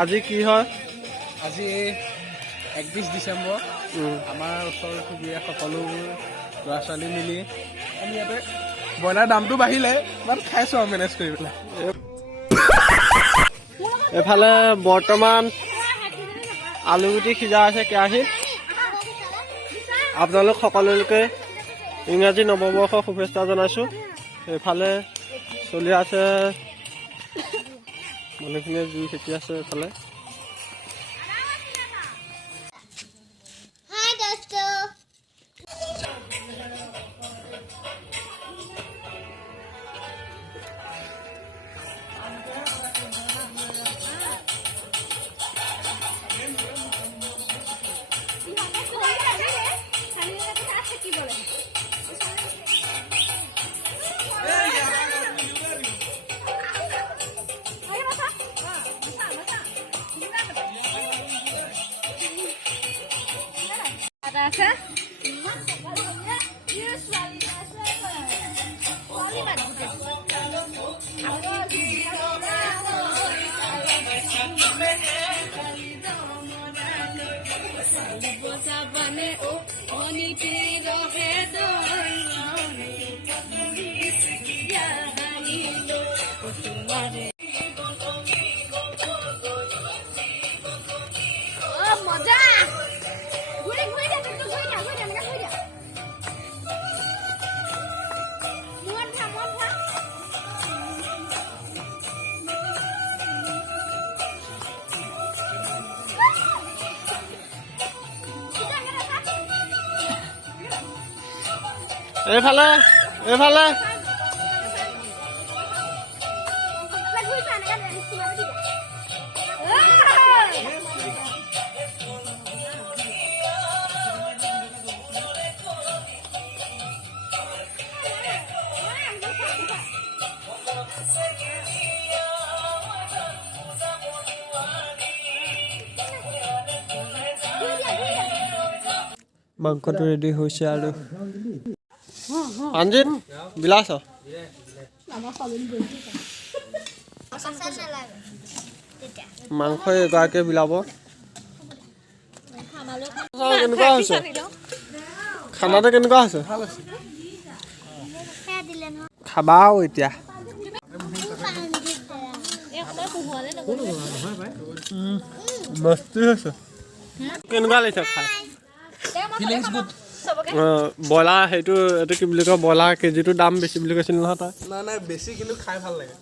আজি কি হয়? আজি 31 ডিচেম্বৰ আমাৰ ওচৰ চুবুৰীয়া সকলোবোৰ ল'ৰা ছোৱালী মিলি আমি ইয়াতে ব্ৰইলাৰ দামটো বাঢ়িলে বাট খাইছোঁ আৰু মেনেজ কৰি পেলাই। এফালে বৰ্তমান আলুগুটি সিজা আছে কেৰাহীত। আপোনালোক সকলোকে ইংৰাজী নৱবৰ্ষৰ শুভেচ্ছা জনাইছোঁ। এইফালে চলি আছে মানুহখিনিয়ে জুই খেতি আছে এইফালে। এইফালে মাংসটো ৰেডি হৈছে আৰু আঞ্জিত বিলাস মাংস এগৰাকীয়ে বিলাব। কেনেকুৱা হৈছে খানাটো? কেনেকুৱা হৈছে? খাবা আৰু এতিয়া। মস্তি হৈছে। কেনেকুৱা লাগিছে খাই? ব্ৰইলাৰ এইটো কি বুলি কয়, ব্ৰইলাৰ কেজিটোৰ দাম বেছি বুলি কৈছিল নহয় তই? নাই বেছি, কিন্তু খাই ভাল লাগে।